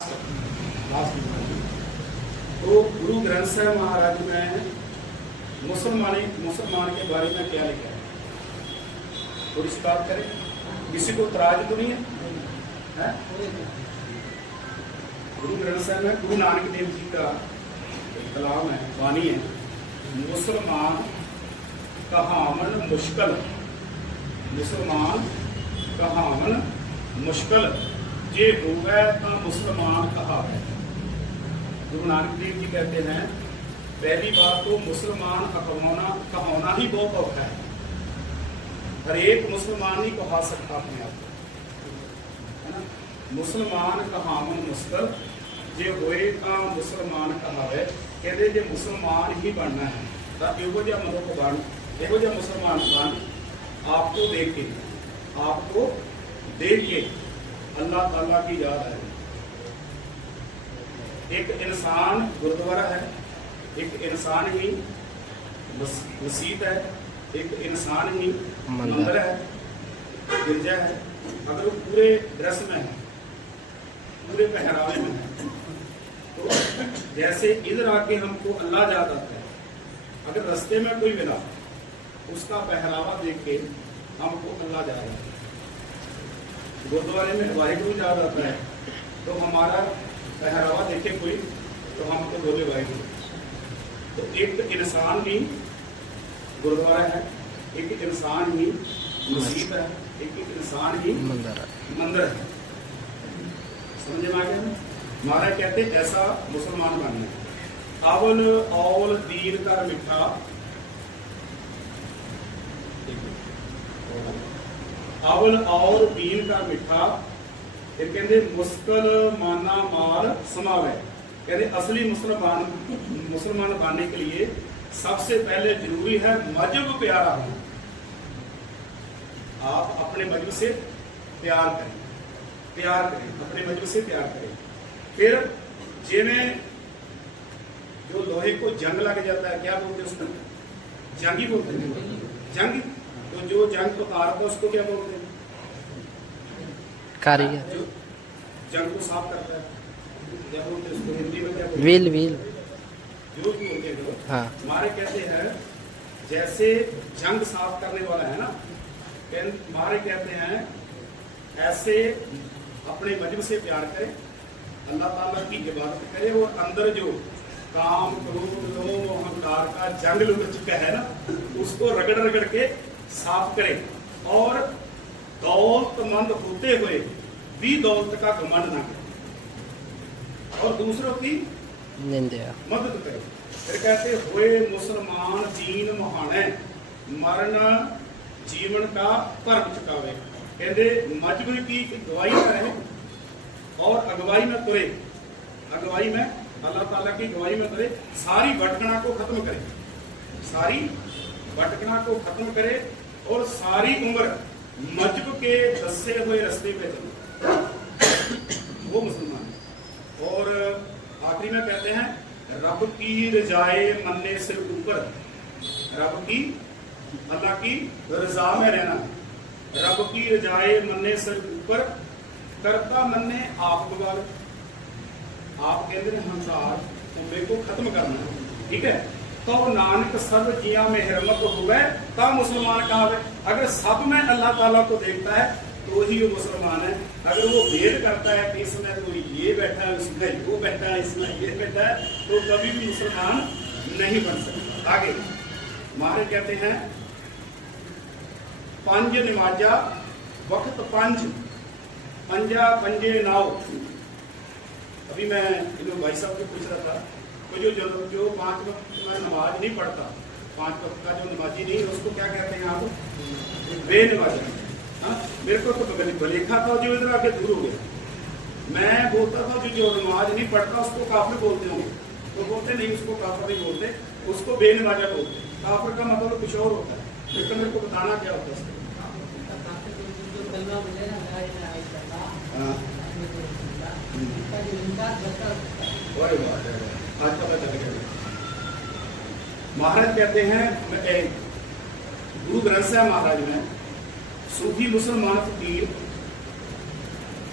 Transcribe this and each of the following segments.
तो गुरु ग्रंथ साहब महाराज में मुसलमान के बारे में क्या लिखा है, थोड़ी सी बात करें। किसी को तराज तो नहीं है? गुरु ग्रंथ साहब में गुरु नानक देव जी का कलाम है, वाणी है। मुसलमान कहामन मुश्किल, मुसलमान कहामन मुश्किल, जे होवे तो मुसलमान कहावे। गुरु नानक देव जी कहते हैं पहली बात तो मुसलमान कहाना ही बहुत औखा है। हर एक मुसलमान नहीं कहा सकता अपने आप को, है ना। मुसलमान कहावन मुश्किल, जे होए तो मुसलमान कहावे। कहते जे मुसलमान ही बनना है तो इहो जिहा मनुख बन, इहो जिहा मुसलमान बन, आपको देख के अल्लाह ताला की याद है। एक इंसान गुरुद्वारा है, एक इंसान ही मस्जिद है, एक इंसान ही मंदिर है, गिरजा है। अगर वो पूरे ड्रेस में है, पूरे पहरावे में है, तो जैसे इधर आके हमको अल्लाह याद आता है, अगर रास्ते में कोई मिला उसका पहरावा देख के हमको अल्लाह याद आता है। गुरुद्वारे में वाहिगुरु याद आता है तो हमारा पहरावा देखे कोई तो हम तो बोले वाहिगुरु। तो एक इंसान ही गुरुद्वारा है, एक इंसान ही मस्जिद है, एक इंसान ही मंदिर है। समझ में आ गया? महाराज कहते ऐसा मुसलमान बनना है। अवल औल दीन कर मिठा, अवल और दीन का मिठा, फिर कहते मुश्किल माना माल समावे। कहते असली मुसलमान बनने के लिए सबसे पहले जरूरी है मजहब प्यारा होना। आप अपने मजहब से प्यार करें, अपने मजहब से प्यार करें। फिर जिन्हें जो लोहे को जंग लग जाता है, क्या बोलते हैं उसको? जंग ही बोलते हैं, जंग। तो जो जंग को तारता है उसको क्या बोलते हैं? कारीगर। जो जंग को साफ करता है क्या बोलते हैं उसको? हिंदी में क्या बोलते हैं? व्हील। जो बोलते हैं लोग। हाँ। हमारे कहते हैं जैसे जंग साफ करने वाला है ना, हमारे कहते हैं ऐसे अपने मजहब से प्यार करें, अल्लाह ताला की इबादत करें, और अंदर जो काम क्रोध लोभ अहंकार का जंग लुढ़ चुका है ना, उसको रगड़ के साफ करें। और दौलतमंद होते हुए भी दौलत का घमंड ना करें, और दूसरों की निंदा मदद करें। फिर कहते हुए मुसलमान दीन महाने, मरना जीवन का भरम चुकावे। कहते मजहब की अगुवाई में रहे और अगुवाई में तुरे, अगुवाई में अल्लाह ताला की अगुवाई में करे, सारी भटकना को खत्म करे, सारी भटकना को खत्म करे, और सारी उम्र मजहब के दसे हुए रास्ते पे चले, वो मुसलमान है। और आखिरी में कहते हैं रब की रजाए मन्ने से ऊपर, रब की अल्लाह की रजा में रहना, रब की रजाए मन्ने से ऊपर, करता मन्ने आप बगाल। आप कहते हैं हंसार उम्रे को खत्म करना है, ठीक है। तो नानक सब जिया में हिरमत हुए तब मुसलमान कहावे। अगर सब में अल्लाह ताला को देखता है तो ही वो मुसलमान है। अगर वो भेद करता है कि इसमें तो ये बैठा है, उसमें वो बैठा है, इसमें ये बैठा है, तो कभी भी मुसलमान नहीं बन सकता। आगे महाराज कहते हैं पंज नमाजा वक्त पंज, पंजा पंजे नाव। अभी मैं इन भाई साहब को पूछ रहा था, तो जो 5 वक्त में नमाज नहीं पढ़ता, 5 वक्त का जो नमाजी नहीं, उसको क्या कहते हैं आप? बेनमाजी। हाँ, मेरे को तो भलेखा था जो इधर आके दूर हो गया। मैं बोलता था जो नमाज नहीं पढ़ता उसको काफिर बोलते होंगे, तो बोलते नहीं, उसको काफिर नहीं बोलते, उसको बेनमाजा बोलते। काफिर का मतलब कुछ और होता है, लेकिन मेरे को बताना क्या होता है। महाराज कहते हैं गुरु ग्रंथ साहब महाराज में सूफी मुसलमान फकीर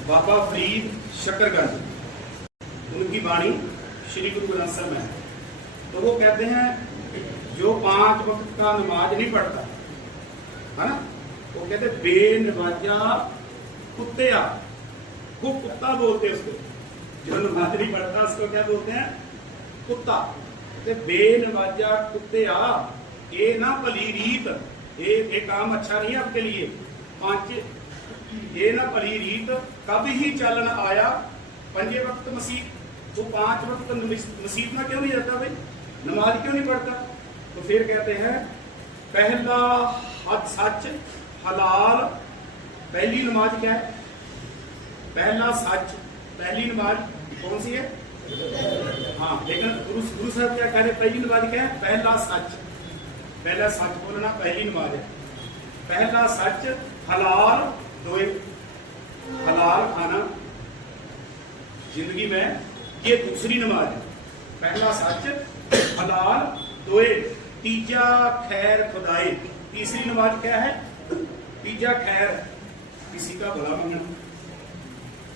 बाबा फरीद शकरगंज उनकी वाणी श्री गुरु ग्रंथ साहब में है। तो वो कहते हैं जो 5 वक्त का नमाज नहीं पढ़ता है ना, वो कहते बेनवाजा कुत्तेया, वो कुत्ता बोलते हैं उसको, जो नमाज नहीं पढ़ता उसको क्या बोलते हैं? कुत्ता। ते बेनवाजा कुत्तेया, ये ना भली रीत, ये काम अच्छा नहीं है आपके लिए। 5 ये ना भली रीत कब ही चलन आया 5 वक्त मसीह। वो 5 वक्त मसीह में क्यों नहीं जाता भाई, नमाज क्यों नहीं पढ़ता? तो फिर कहते हैं पहला हद सच हलाल। पहली नमाज क्या है? पहला सच, पहली नमाज कौन सी है? हाँ, लेकिन गुरु साहब क्या कह रहे? पहली नमाज क्या है? पहला सच, पहला सच बोलना पहली नमाज है। पहला सच हलाल दोए, हलाल खाना जिंदगी में, ये दूसरी नमाज है। पहला सच हलाल दोए, तीजा खैर खुदाई। तीसरी नमाज क्या है? तीजा खैर, किसी का भला मांगना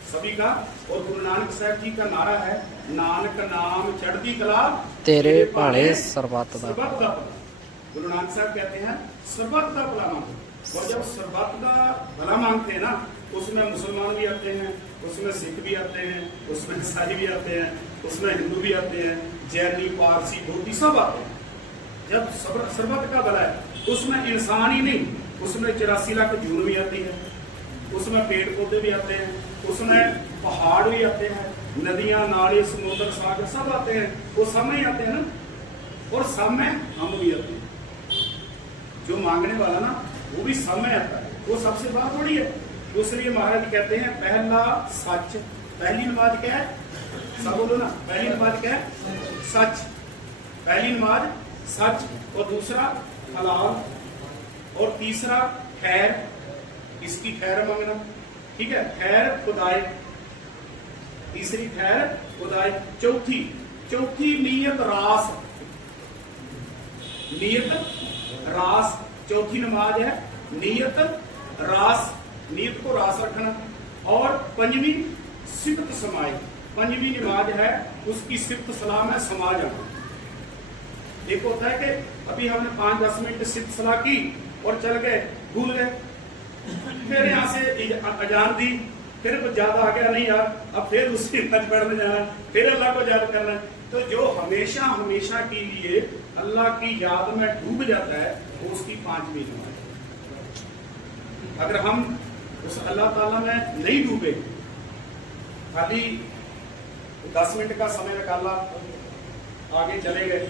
सभी का। और गुरु नानक साहब जी का नारा है नानक नाम चढ़ती कला तेरे भाले सरबत दा। गुरु नानक साहब कहते हैं सरबत का भला मांगो। और जब सरबत का भला मांगते हैं ना, उसमें मुसलमान भी आते हैं, उसमें सिख भी आते हैं, उसमें ईसाई भी आते हैं, उसमें हिंदू भी आते हैं, जैनी पारसी धोती सब आते हैं। जब सरबत का भला है, उसमें इंसान ही नहीं, उसमें 84 लाख जून भी आती है, उसमें पेड़ पौधे भी आते हैं, उसमें पहाड़ भी आते हैं, नदियां नाले समुद्र सागर सब आते हैं, वो सब में ही आते हैं ना। और सब में हम भी आते हैं। जो मांगने वाला ना वो भी सब में आता है, वो सबसे बात थोड़ी है। दूसरी महाराज कहते हैं पहला सच। पहली नमाज क्या है? सब बोलो ना, पहली नमाज क्या है? सच। पहली नमाज सच, और दूसरा हलाल, और तीसरा खैर, इसकी खैर मांगना, ठीक है? खैर खुदाई, तीसरी खैर खुदाई। चौथी नियत रास, नियत रास चौथी नमाज है। नियत रास, नियत को रास रखना। और 5वीं सिफत समाए, 5वीं नमाज है उसकी सिफत सलाह में समा जाना। एक होता है कि अभी हमने 5-10 मिनट सिफत सलाह की और चल गए, भूल गए, फिर यहाँ से अजान दी, फिर कुछ ज्यादा आ गया, नहीं यार अब फिर उसी पढ़ने जाना, फिर अल्लाह को याद करना। तो जो हमेशा हमेशा के लिए अल्लाह की याद में डूब जाता है वो उसकी 5वीं नमाज है। अगर हम उस अल्लाह ताला में नहीं डूबे, खाली 10 मिनट का समय निकाला, आगे चले गए,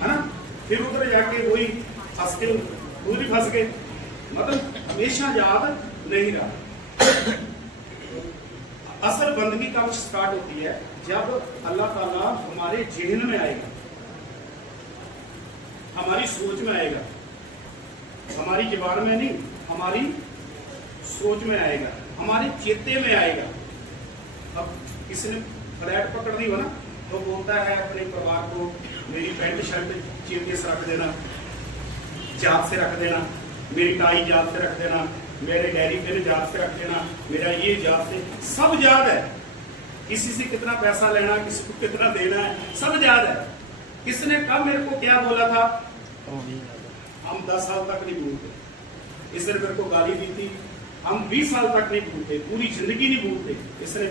है ना, फिर उधर जाके वही फंस के उधर ही फंस गए, मतलब हमेशा याद नहीं रहा। असल बंदगी कब स्टार्ट होती है? जब अल्लाह ताला हमारे जेहन में आएगा, हमारी सोच में आएगा, हमारी जुबान में नहीं, हमारी सोच में आएगा, हमारे चेते में आएगा। अब किसी ने फ्लैट पकड़ दी हो ना, तो बोलता है अपने परिवार को मेरी पैंट शर्ट चेते से रख देना, जात से रख देना, मेरी टाई जात से रख देना, मेरे डायरी पेन जात से रख देना, मेरा ये जात से, सब याद है। किसी से कितना पैसा लेना, किसी को कितना देना है, सब याद है। किसने कब मेरे को क्या बोला था, हम 10 साल तक नहीं भूलते। इसने मेरे को गाली दी थी, हम 20 साल तक नहीं भूलते, पूरी जिंदगी नहीं भूलते। इसने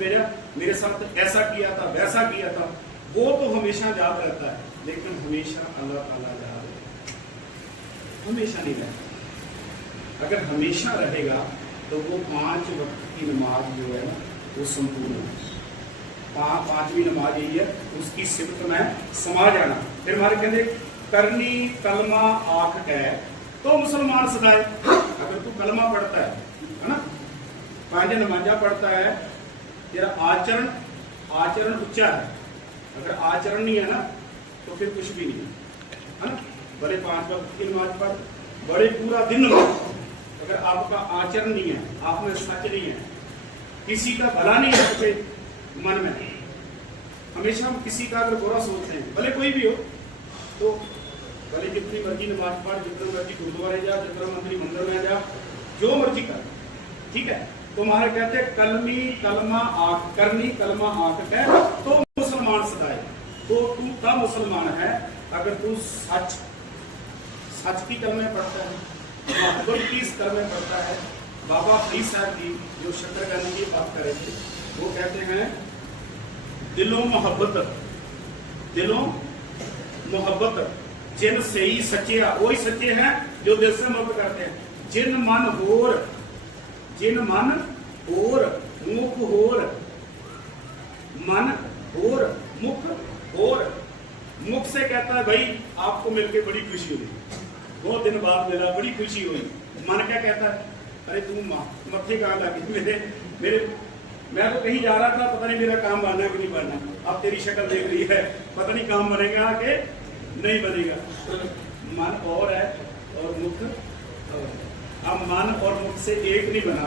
मेरे साथ ऐसा किया था, वैसा किया था, वो तो हमेशा याद रहता है, लेकिन हमेशा अल्लाह ताला याद है, हमेशा नहीं रहता। अगर हमेशा रहेगा तो वो 5 वक्त की नमाज जो है ना वो संपूर्ण है। 5वीं नमाज यही है, उसकी सिफत में समा जाना। फिर हमारे कहते करनी कलमा आख कह तो मुसलमान सदाए। अगर तू कलमा पढ़ता है ना, 5 नमाजा पढ़ता है, तेरा आचरण उच्चा है। अगर आचरण नहीं है ना तो फिर कुछ भी नहीं है ना। बड़े 5 वक्त की नमाज पढ़, बड़े पूरा दिन नमाज, अगर आपका आचरण नहीं है, आप में सच नहीं है, किसी का भला नहीं है आपके मन में, हमेशा हम किसी का अगर बुरा सोचते हैं, भले कोई भी हो, तो भले जितनी मर्जी नमाज पढ़, जितना मर्जी गुरुद्वारे जा, जितना मंदिर मंदिर में जा, जो मर्जी कर, ठीक है। तो हमारे कहते हैं कलमी कलमा आख, करनी कलमा आख है तो तो तू तब मुसलमान है अगर तू सच की कलमे पढ़ता है, मोहब्बत की इस कलमे पढ़ता है। बाबा फरीद साहब जी जो शंकरगंज की बात कर रहे थे, वो कहते हैं दिलों मोहब्बत जिन सही सच्चे, वही सच्चे हैं जो दिल से मोहब्बत करते हैं। जिन मन होर मुख होर, मन होर मुख होर। मुख से कहता है भाई आपको मिलके बड़ी खुशी हुई, 2 दिन बाद मिला बड़ी खुशी हुई। मन क्या कहता है, अरे तू मत्थे कहाँ लगी मेरे मैं तो कहीं जा रहा था, पता नहीं मेरा काम बनना कि नहीं बनना, अब तेरी शक्ल देख रही है, पता नहीं काम बनेगा कि नहीं बनेगा। मन और है और मुख और है। अब मन और मुख से एक नहीं बना।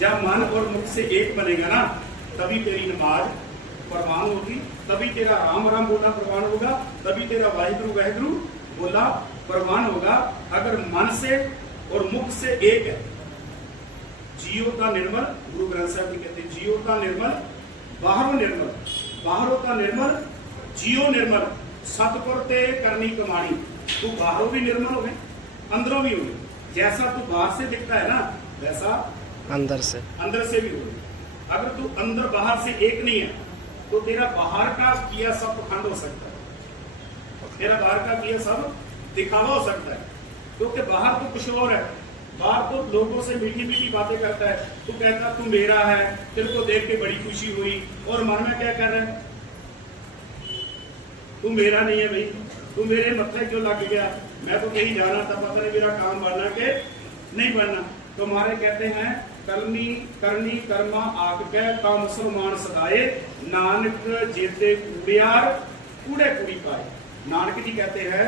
जब मन और मुख से एक बनेगा ना, तभी तेरी नमाज प्रवान होगी, तभी तेरा राम राम बोलना प्रवान होगा, तभी तेरा वाहिगुरु वाहिगुरु बोला प्रवान होगा। अगर मन से और मुख से एक है, जियो का निर्मल, गुरु ग्रंथ साहब जी कहते हैं जियो का निर्मल बाहरों निर्मल, बाहरों का निर्मल जियो निर्मल, सतपुर ते करनी कमानी। तू बाहरों भी निर्मल हो गए, अंदरों भी हो गए। जैसा तू बाहर से दिखता है ना, वैसा अंदर से भी हो गए। अगर तू अंदर बाहर से एक नहीं है, तो तेरा बाहर का किया सब पखंड हो सकता है, तेरा बाहर का किया सब दिखावा हो सकता है, क्योंकि बाहर तो कुछ और है। बाहर तो लोगों से मीठी मीठी बातें करता है, तू कहता तू मेरा है, तेरे को देख के बड़ी खुशी हुई, और मन में क्या कर रहा है, तू मेरा नहीं है भाई, तू मेरे मत्थे क्यों लग गया, मैं तो कहीं जाना था, पता नहीं मेरा काम बनना के नहीं बनना। तो हमारे कहते हैं करनी करनी कर्मा आग कह का मुसलमान सदाए, नानक जेते कूड़ियार कूड़े कूड़ी पाए। नानक जी कहते हैं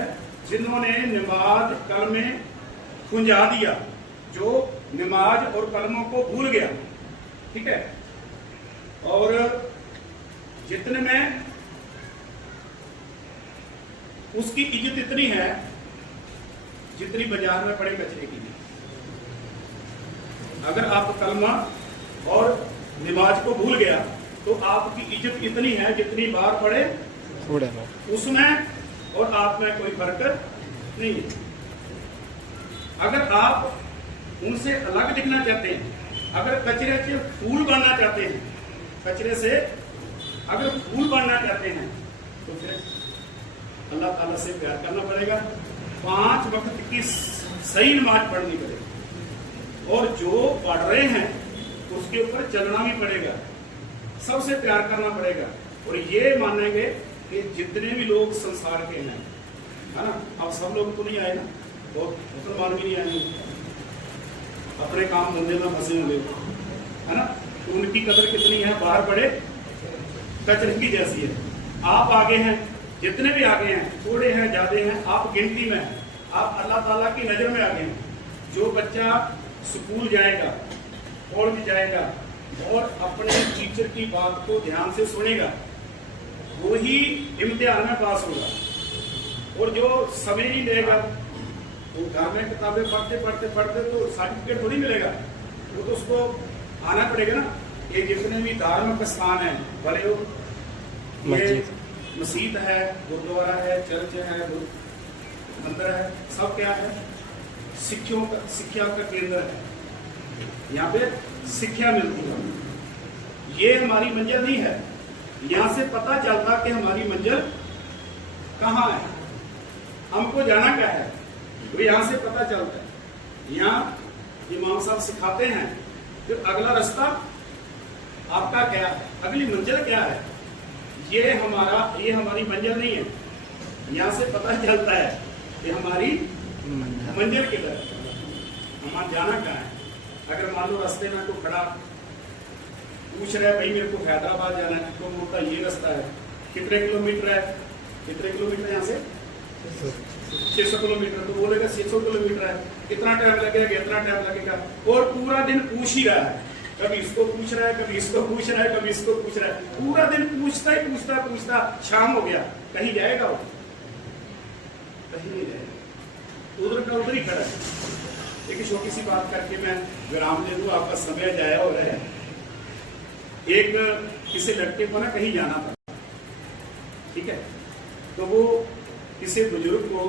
जिन्होंने नमाज कलमे खुंजा दिया, जो नमाज और कलमों को भूल गया, ठीक है, और जितने में उसकी इज्जत इतनी है जितनी बाजार में पड़े कचरे की। अगर आप कलमा और नमाज को भूल गया तो आपकी इज्जत इतनी है जितनी बाहर पड़े कूड़े में, उसमें और आप में कोई फर्क नहीं है। अगर आप उनसे अलग दिखना चाहते हैं, अगर कचरे से फूल बनना चाहते हैं, कचरे से अगर फूल बनना चाहते हैं, तो फिर अल्लाह ताला से प्यार करना पड़ेगा, 5 वक्त की सही नमाज पढ़नी पड़ेगी, और जो पढ़ रहे हैं उसके ऊपर चलना भी पड़ेगा, सबसे प्यार करना पड़ेगा। और ये मानेंगे कि जितने भी लोग संसार के हैं, है ना, अब सब लोग तो नहीं आए ना, और मुसलमान भी नहीं आए, अपने काम धंधे में फंसे हुए, है ना, तो उनकी कदर कितनी है, बाहर पड़े कचरे की जैसी है। आप आगे हैं, जितने भी आगे हैं, थोड़े हैं ज्यादा हैं, आप गिनती में हैं, आप अल्लाह ताला की नजर में आगे हैं। जो बच्चा स्कूल जाएगा, कॉलेज जाएगा और अपने टीचर की बात को ध्यान से सुनेगा, वो ही इम्तिहान में पास होगा। और जो समय नहीं देगा, वो घर में किताबें पढ़ते तो सर्टिफिकेट थोड़ी मिलेगा, वो तो उसको आना पड़ेगा ना। ये जितने भी धार्मिक स्थान है, भले हो मस्जिद है, गुरुद्वारा है, चर्च है, मंदिर है, सब क्या है, शिक्षा का केंद्र है। यहाँ पे शिक्षा मिलती है। ये हमारी मंजिल नहीं है, यहाँ से पता चलता कि हमारी मंजिल कहाँ है, हमको जाना क्या है, तो यहाँ से पता चलता है। यहाँ इमाम साहब सिखाते हैं कि अगला रास्ता आपका क्या है, अगली मंजिल क्या है। ये हमारी मंजिल नहीं है, यहाँ से पता चलता है कि हमारी मंजिल किधर है, हमारा जाना कहाँ है। अगर मान लो रास्ते में तो खड़ा पूछ रहा है भाई मेरे को हैदराबाद जाना है, तो बोलता ये रास्ता है, कितने किलोमीटर है, कितने किलोमीटर यहाँ से 600 किलोमीटर, तो बोलेगा 600 किलोमीटर है, कितना टाइम लगेगा, इतना टाइम लगेगा। और पूरा दिन पूछ ही रहा है, कभी इसको पूछ रहा है, कभी इसको पूछ रहा है, कभी इसको पूछ रहा है, पूरा दिन पूछता शाम हो गया, कहीं जाएगा वो, कहीं नहीं जाएगा, उधर का उधर ही खड़ा है। एक छोटी सी बात करके मैं विराम ले दूं, आपका समय जाया हो रहा है। एक किसी लड़के को ना कहीं जाना था, ठीक है। तो वो किसी बुजुर्ग को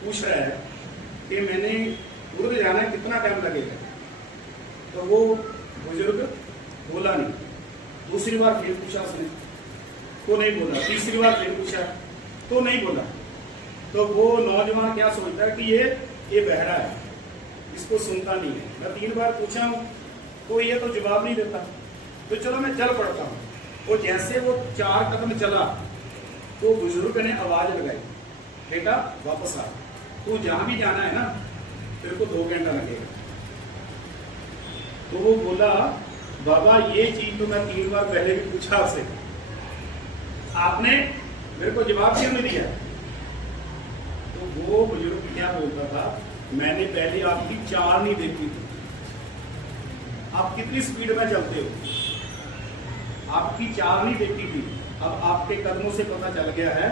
पूछ रहा है कि मैंने उर्द जाना है, कितना टाइम लगेगा। तो वो बुजुर्ग बोला नहीं। दूसरी बार फिर पूछा उसने, तो नहीं बोला। तीसरी बार फिर पूछा, तो नहीं बोला। तो वो नौजवान क्या सोचता है कि ये बहरा है, इसको सुनता नहीं है। मैं 3 बार पूछा हूँ तो ये तो जवाब नहीं देता, तो चलो मैं चल पड़ता हूँ। वो जैसे वो 4 कदम चला तो बुजुर्ग ने आवाज लगाई, बेटा वापस आ, तू जहां भी जाना है ना तेरे को 2 घंटा लगेगा। तो वो बोला, बाबा ये चीज तो मैं 3 बार पहले भी पूछा आपसे, आपने मेरे को जवाब क्यों नहीं दिया। तो वो बुजुर्ग क्या बोलता था, मैंने पहले आपकी चाल नहीं देखी थी, आप कितनी स्पीड में चलते हो, आपकी चाल नहीं देखी थी। अब आपके कदमों से पता चल गया है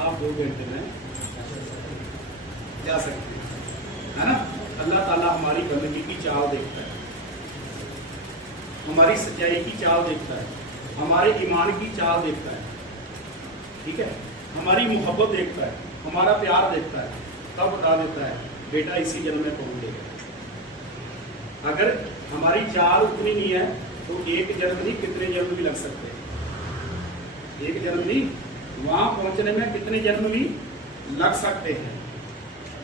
आप 2 घंटे में जा सकते हैं, है ना। अल्लाह ताला हमारी बंदगी की चाल देखता है, हमारी सच्चाई की चाल देखता है, हमारे ईमान की चाल देखता है, ठीक है, हमारी मोहब्बत देखता है, हमारा प्यार देखता है। तब बता देता है बेटा इसी जन्म में पहुंच जाएगा। अगर हमारी चाल उतनी नहीं है तो 1 जन्म नहीं कितने जन्म भी लग सकते हैं। 1 जन्म नहीं, वहां पहुंचने में कितने जन्म भी लग सकते हैं।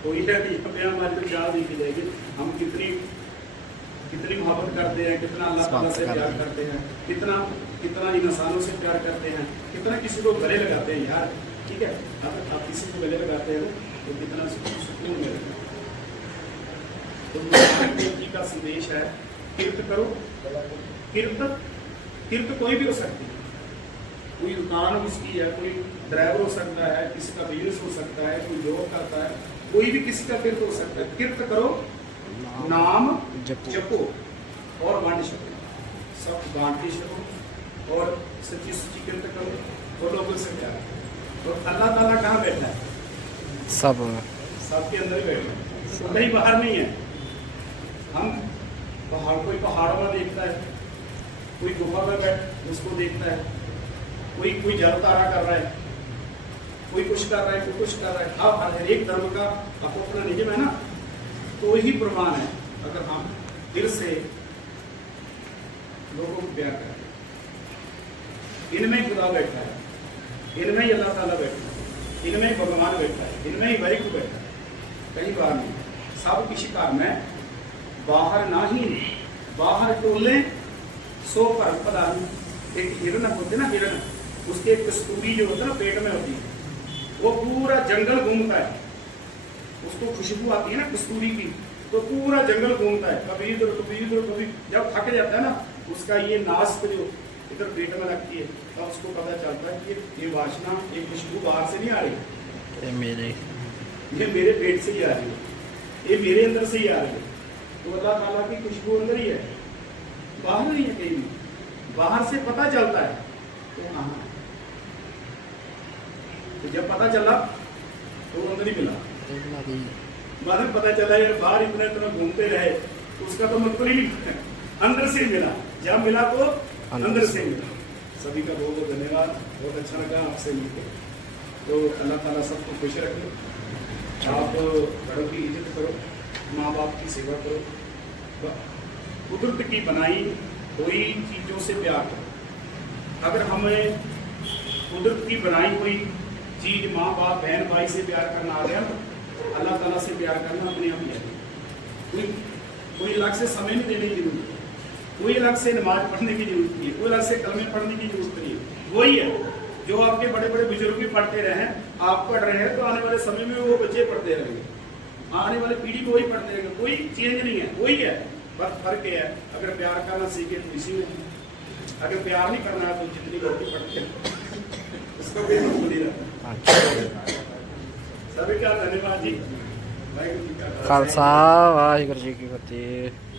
तो ये हमारी तो चाल देखी जाएगी, हम कितनी मोहब्बत करते हैं, कितना अल्लाह ताला से प्यार करते हैं, कितना इंसानों से प्यार करते हैं, कितना किसी को गले लगाते हैं यार, ठीक है। अगर आप किसी को गले लगाते हैं तो कितना सुकून मिलता है। तो गुरु देव जी का संदेश है, किरत करो। किरत कोई भी हो सकती है, कोई दुकान उसकी है, कोई ड्राइवर हो सकता है, किसी का बिजनेस हो सकता है, कोई जॉब करता है, कोई भी किसी का किरत हो सकता है। किरत करो, नाम जपो और बांट सको, सब बांट सको और सच्ची सच्ची किरत करो और लोगों से प्यार। तो अल्लाह ताला कहाँ बैठा है, सबके अंदर ही बैठा है, वो कहीं बाहर नहीं है। हम कोई पहाड़ों में देखता है, कोई गुफा में बैठ उसको देखता है, कोई जल तारा कर रहा है, कोई कुछ कर रहा है, कोई कुछ कर रहा है। अब हर एक धर्म का अपना अपना नियम है ना, तो यही प्रमाण है। अगर हम दिल से लोगों को प्यार करें, इनमें खुदा बैठा है, इनमें ही अल्लाह ताला बैठा है, इनमें ही भगवान बैठा है, इनमें ही वैकुंठ बैठा है, कहीं बार नहीं। सब किसी कार में बाहर ना ही, बाहर टोले सो पर पदार्थ। एक हिरण होते ना, हिरण, उसके एक कस्तूरी जो होता है ना पेट में होती है, वो पूरा जंगल घूमता है, उसको खुशबू आती है ना कस्तूरी की, तो पूरा जंगल घूमता है, कभी इधर कभी इधर कभी। जब थक जाता है ना, उसका ये नास्क जो इधर पेट में लगती है, तब उसको पता चलता है कि ये वासना, ये खुशबू बाहर से नहीं आ रही, ये मेरे पेट से ही आ रही है, ये मेरे अंदर से ही आ रही है। तो अल्लाह ताला की खुशबू अंदर ही है, बाहर नहीं है कहीं भी। बाहर से पता चलता है तो कहाँ है, तो जब पता चला तो अंदर ही मिला। बाद में पता चला यार बाहर इतना घूमते रहे, तो उसका तो मतलब ही नहीं, अंदर से मिला। जब मिला तो अंदर से मिला। सभी का बहुत बहुत धन्यवाद, बहुत अच्छा लगा आपसे मिलकर। तो अल्लाह ताला सबको खुश रखे, आप बड़ों की इज्जत करो, माँ बाप की सेवा करो, कुदरत की बनाई हुई चीज़ों से प्यार करो। अगर हमें कुदरत की बनाई हुई चीज, माँ बाप बहन भाई से प्यार करना आ गया, अल्लाह ताला से प्यार करना अपने आप ही है। कोई अलग से समय नहीं देने की जरूरत है, कोई अलग से नमाज पढ़ने की जरूरत नहीं है, कोई अलग से कलमे पढ़ने की जरूरत नहीं है। वही है जो आपके बड़े बड़े बुजुर्ग भी पढ़ते रहे हैं, आप पढ़ रहे हैं, तो आने वाले समय में वो बच्चे पढ़ते रहेंगे, आने वाली पीढ़ी को वही पढ़ते रहेंगे। कोई चेंज नहीं है, वही है, बस फर्क है अगर प्यार करना सीखे तो इसी में, अगर प्यार नहीं करना है तो जितनी गलती पढ़ते हैं उसको भी हम नहीं रहता। सभी का धन्यवाद जी। खालसा वाहिगुरू जी की फतेह।